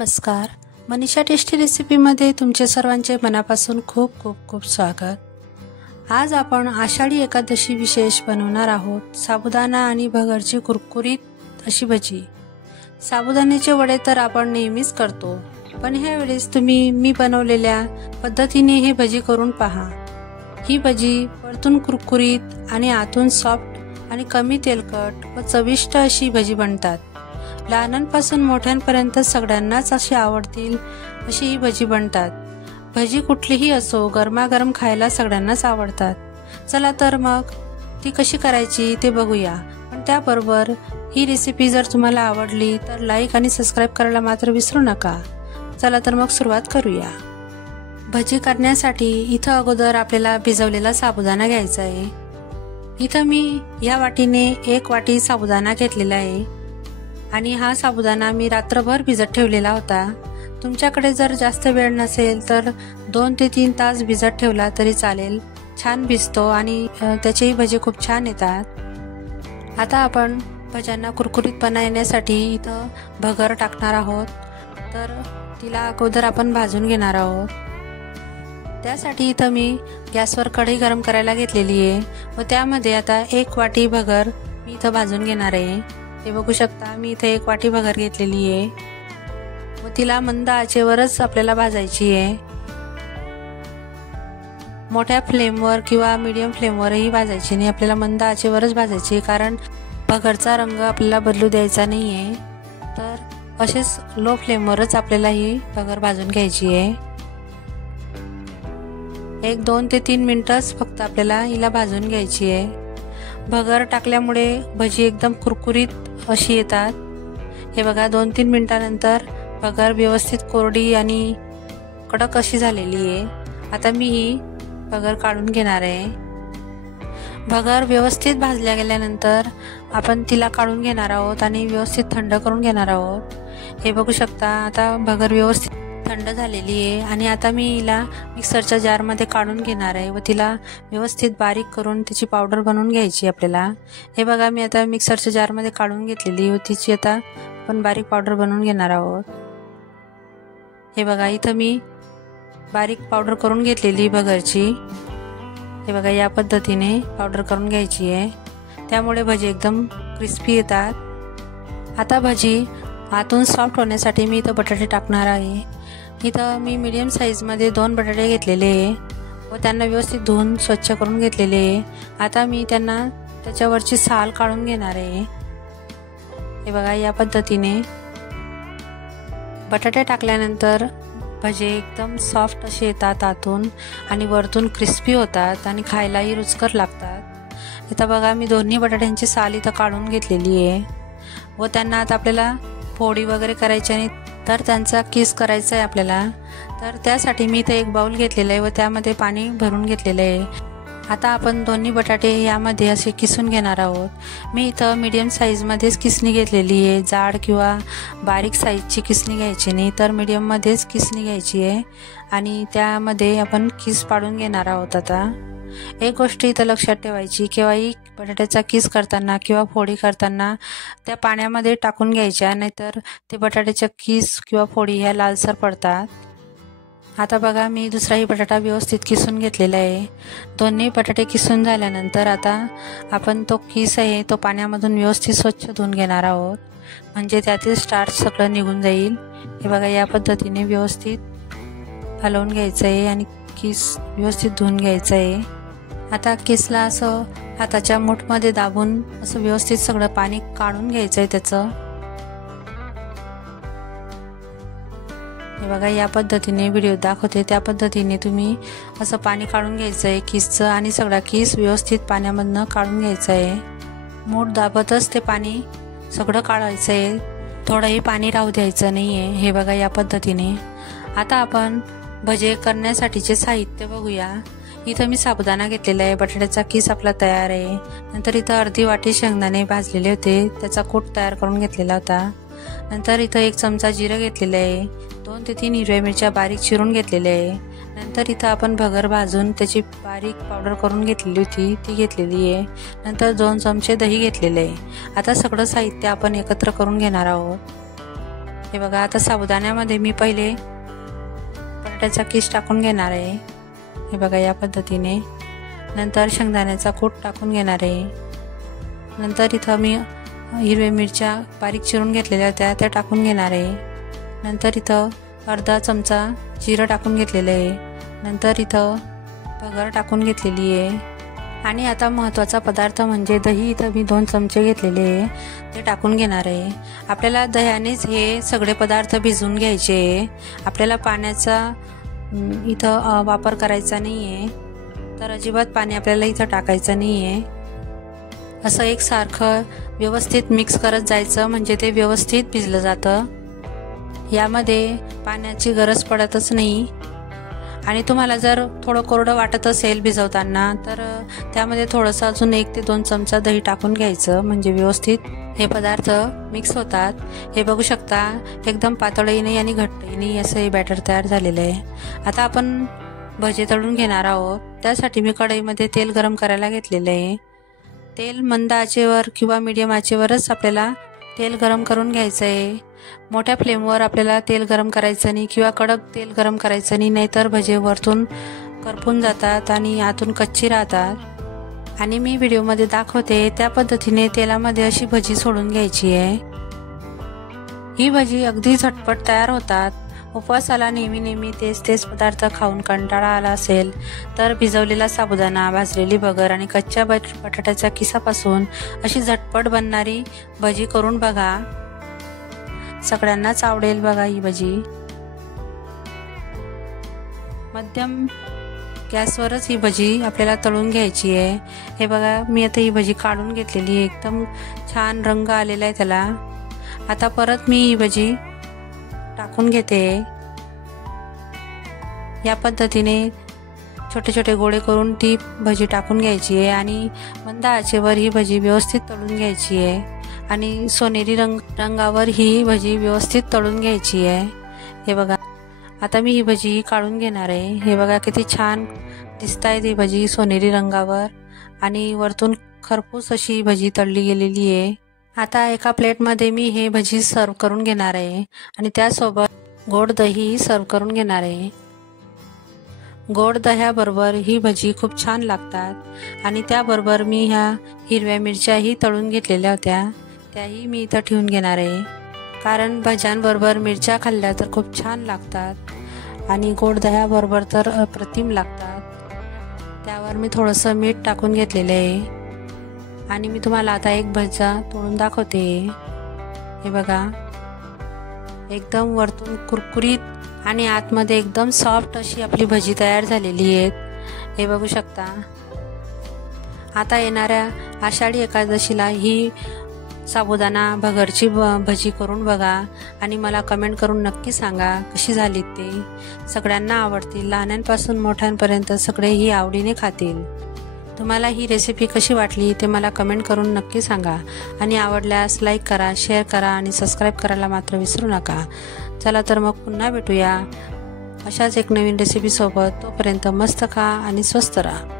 नमस्कार. मनीषा टेस्टी रेसिपीमध्ये तुमचे सर्वांचे मनापासून खूप खूप खूप स्वागत. आज आपण आषाढी एकादशी विशेष बनवणार आहोत साबुदाणा आणि भगरची कुरकुरीत अशी भजी. साबुदाण्याचे वडे तर आपण नेहमीच करतो, पण ह्या वेळेस तुम्ही मी बनवलेल्या पद्धतीने हे भजी करून पहा. ही भजी वरतून कुरकुरीत आणि आतून सॉफ्ट आणि कमी तेलकट व चविष्ट अशी भजी बनतात. लहानांपासून मोठ्यांपर्यंत सगळ्यांनाच अशी आवडतील अशी ही भजी बनतात. भजी कुठलीही असो, गरमागरम खायला सगळ्यांनाच आवडतात. चला तर मग ती कशी करायची ते बघूया. पण त्याबरोबर ही रेसिपी जर तुम्हाला आवडली तर लाईक आणि सबस्क्राईब करायला मात्र विसरू नका. चला तर मग सुरुवात करूया. भजी करण्यासाठी इथं अगोदर आपल्याला भिजवलेला साबुदाणा घ्यायचा आहे. इथं मी या वाटीने 1 वाटी साबुदाणा घेतलेला आहे आणि हा साबुदाणा मी रात्रभर भिजत ठेवलेला होता. तुमच्याकडे जर जास्त वेळ नसेल तर 2 ते 3 तास भिजत ठेवला तरी चालेल. छान भिजतो आणि त्याचेही भजे खूप छान येतात. आता आपण भज्यांना कुरकुरीतपणा येण्यासाठी इथं भगर टाकणार आहोत. तर तिला अगोदर आपण भाजून घेणार आहोत. त्यासाठी इथं मी गॅसवर कढई गरम करायला घेतलेली आहे व त्यामध्ये आता 1 वाटी भगर मी इथं भाजून घेणार आहे. हे बघू शकता, मी इथे 1 वाटी भगर घेतलेली आहे व तिला मंद आचेवरच आपल्याला भाजायची आहे. मोठ्या फ्लेमवर किंवा मीडियम फ्लेमवरही भाजायची नाही, आपल्याला मंद आचेवरच भाजायची आहे, कारण भगरचा रंग आपल्याला बदलू द्यायचा नाही आहे. तर असेच लो फ्लेमवरच आपल्याला ही भगर भाजून घ्यायची आहे. 1-2 ते 3 मिनिटच फक्त आपल्याला हिला भाजून घ्यायची आहे. भगर टाकल्यामुळे भजी एकदम कुरकुरीत अशी येतात. हे बघा, 2-3 मिनिटानंतर भगर व्यवस्थित कोरडी आणि कडक अशी झालेली आहे. आता मी ही भगर काढून घेणार आहे. भगर व्यवस्थित भाजल्या गेल्यानंतर आपण तिला काढून घेणार आहोत आणि व्यवस्थित थंड करून घेणार आहोत. हे बघू शकता, आता भगर व्यवस्थित थंड झालेली आहे आणि आता मी हिला मिक्सरच्या जारमध्ये काढून घेणार आहे व तिला व्यवस्थित बारीक करून त्याची पावडर बनवून घ्यायची आपल्याला. हे बघा, मी आता मिक्सरच्या जारमध्ये काढून घेतलेली व तिची आता आपण बारीक पावडर बनवून घेणार आहोत. हे बघा, इथं मी बारीक पावडर करून घेतलेली भगरची. हे बघा, या पद्धतीने पावडर करून घ्यायची आहे, त्यामुळे भजी एकदम क्रिस्पी येतात. आता भजी आतून सॉफ्ट होण्यासाठी मी इथं बटाटे टाकणार आहे. इथं मी मीडियम साईजमध्ये 2 बटाटे घेतलेले आहे व त्यांना व्यवस्थित धुवून स्वच्छ करून घेतलेले आहे. आता मी त्यांना त्याच्यावरची साल काढून घेणार आहे. हे बघा, या पद्धतीने बटाटे टाकल्यानंतर भजे एकदम सॉफ्ट असे येतात आतून आणि वरतून क्रिस्पी होतात आणि खायलाही रुचकर लागतात. इथं बघा, मी दोन्ही बटाट्यांची साल इथं काढून घेतलेली आहे व त्यांना आता आपल्याला फोडी वगैरे करायची आणि तर त्यांचा किस करायचा आहे आपल्याला. तर त्यासाठी मी इथे 1 बाउल घेतलेलं आहे व त्यामध्ये पाणी भरून घेतलेलं आहे. आता आपण दोन्ही बटाटे यामध्ये असे किसून घेणार आहोत. मी इथं मीडियम साईजमध्येच किसणी घेतलेली आहे. जाड किंवा बारीक साईजची किसणी घ्यायची नाही, तर मीडियममध्येच किसणी घ्यायची आहे आणि त्यामध्ये आपण किस पाडून घेणार आहोत. आता एक गोष्ट इथं लक्षात ठेवायची, केव्हाही बटाट्याचा किस करताना किंवा फोडी करताना त्या पाण्यामध्ये टाकून घ्यायच्या, नाहीतर ते बटाट्याच्या किस किंवा फोडी ह्या लालसर पडतात. आता बघा, मी दुसराही बटाटा व्यवस्थित किसून घेतलेला आहे. दोन्ही बटाटे किसून झाल्यानंतर आता आपण तो किस आहे तो पाण्यामधून व्यवस्थित स्वच्छ धुवून घेणार आहोत, म्हणजे त्यातील स्टार्च सगळं निघून जाईल. हे बघा, या पद्धतीने व्यवस्थित हलवून घ्यायचं आहे आणि किस व्यवस्थित धुवून घ्यायचं आहे. आता किसला असं हाताच्या मूठमध्ये दाबून असं व्यवस्थित सगळं पाणी काढून घ्यायचं आहे त्याचं. हे बघा, या पद्धतीने व्हिडिओ दाखवते त्या पद्धतीने तुम्ही असं पाणी काढून घ्यायचं आहे किसचं आणि सगळा किस व्यवस्थित पाण्यामधनं काढून घ्यायचं आहे. मूठ दाबतच ते पाणी सगळं काढायचं आहे, थोडंही पाणी राहू द्यायचं नाही आहे. हे बघा, या पद्धतीने. आता आपण भजे करण्यासाठीचे साहित्य बघूया. इथं मी साबुदाणा घेतलेला आहे, बटाट्याचा किस आपला तयार आहे. नंतर इथं अर्धी वाटी शेंगदाणे भाजलेले होते, त्याचा कूट तयार करून घेतलेला होता. नंतर इथं 1 चमचा जिरं घेतलेलं आहे. 2 ते 3 हिरव्या मिरच्या बारीक चिरून घेतलेल्या आहे. नंतर इथं आपण भगर भाजून त्याची बारीक पावडर करून घेतलेली होती, ती घेतलेली आहे. नंतर 2 चमचे दही घेतलेले आहे. आता सगळं साहित्य आपण एकत्र करून घेणार आहोत. हे बघा, आता साबुदाण्यामध्ये मी पहिले बटाट्याचा किस टाकून घेणार आहे. हे बघा, या पद्धतीने. नंतर शेंगदाण्याचा कूट टाकून घेणार आहे. नंतर इथं मी हिरव्या मिरच्या बारीक चिरून घेतलेल्या होत्या त्या टाकून घेणार आहे. नंतर इथं अर्धा चमचा जिरं टाकून घेतलेलं आहे. नंतर इथं भगर टाकून घेतलेली आहे. आणि आता महत्त्वाचा पदार्थ म्हणजे दही. इथं मी 2 चमचे घेतलेले आहे, ते टाकून घेणार आहे. आपल्याला दह्यानेच हे सगळे पदार्थ भिजवून घ्यायचे. आपल्याला पाण्याचा इथं वापर करायचा नाही आहे, तर अजिबात पाणी आपल्याला इथं टाकायचं नाही आहे. असं एकसारखं व्यवस्थित मिक्स करत जायचं, म्हणजे ते व्यवस्थित भिजलं जातं. यामध्ये पाण्याची गरज पडतच नाही. आणि तुम्हाला जर थोडं कोरडं वाटत असेल भिजवताना, तर त्यामध्ये थोडंसं अजून 1 ते 2 चमचा दही टाकून घ्यायचं, म्हणजे व्यवस्थित हे पदार्थ मिक्स होतात. हे बघू शकता, एकदम पातळही नाही आणि घट्टही नाही, असं हे बॅटर तयार झालेलं आहे. आता आपण भजे तळून घेणार आहोत. त्यासाठी मी कढईमध्ये तेल गरम करायला घेतलेलं आहे. तेल मंद आचेवर किंवा मीडियम आचेवरच आपल्याला तेल गरम करून घ्यायचं आहे. मोठ्या फ्लेमवर आपल्याला तेल गरम करायचं नाही किंवा कडक तेल गरम करायचं नाही, नाहीतर भजे वरतून करपून जातात आणि आतून कच्ची राहतात. आणि मी व्हिडिओमध्ये दाखवते त्या पद्धतीने तेलामध्ये अशी भजी सोडून घ्यायची आहे. ही भजी अगदी झटपट तयार होतात. उपवासाला नेहमी तेच पदार्थ खाऊन कंटाळा आला असेल तर भिजवलेला साबुदाणा, भाजलेली भगर आणि कच्च्या बटाट्याच्या किसापासून अशी झटपट बनणारी भजी करून बघा. सगळ्यांनाच आवडेल बघा ही भजी. मध्यम गॅसवरच ही भजी आपल्याला तळून घ्यायची आहे. हे बघा, मी आता ही भजी काढून घेतलेली आहे. एकदम छान रंग आलेला आहे त्याला. आता परत मी ही भजी टाकून घेते. या पद्धतीने छोटे छोटे गोळे करून ती भजी टाकून घ्यायची आहे आणि मंद आचेवर ही भजी व्यवस्थित तळून घ्यायची आहे. आणि सोनेरी रंगावर ही भजी व्यवस्थित तळून घ्यायची आहे. हे बघा, आता मी ही भजी काढून घेणार आहे. हे बघा, किती छान दिसत आहे ती भजी सोनेरी रंगावर आणि वरतून खरपूस अशी भजी तळली गेलेली आहे. आता एका प्लेटमध्ये मी हे भजी सर्व करून घेणार आहे आणि त्यासोबत गोड दही सर्व करून घेणार आहे. गोड दह्याबरोबर ही भजी खूप छान लागतात. आणि त्याबरोबर मी ह्या हिरव्या मिरच्याही तळून घेतलेल्या होत्या, त्याही मी इथं ठेवून घेणार आहे. कारण भज्यांबरोबर मिरच्या खाल्ल्या तर खूप छान लागतात आणि गोड दह्याबरोबर तर अप्रतिम लागतात. त्यावर मी थोडंसं मीठ टाकून घेतलेलं आहे आणि मी तुम्हाला आता एक भजा तोडून दाखवते. हे बघा, एकदम वरतून कुरकुरीत आणि आतमध्ये एकदम सॉफ्ट अशी आपली भजी तयार झालेली आहे. हे बघू शकता. आता येणाऱ्या आषाढी एकादशीला ही साबुदाणा भगरची भजी करून बघा आणि मला कमेंट करून नक्की सांगा कशी झाली ते. सगळ्यांना आवडतील, लहानांपासून मोठ्यांपर्यंत सगळेही आवडीने खातील. तुम्हाला ही रेसिपी कशी वाटली ते मला कमेंट करून नक्की सांगा आणि आवडल्यास लाईक करा, शेअर करा आणि सबस्क्राईब करायला मात्र विसरू नका. चला तर मग पुन्हा भेटूया अशाच एक नवीन रेसिपीसोबत. तोपर्यंत मस्त खा आणि स्वस्त राहा.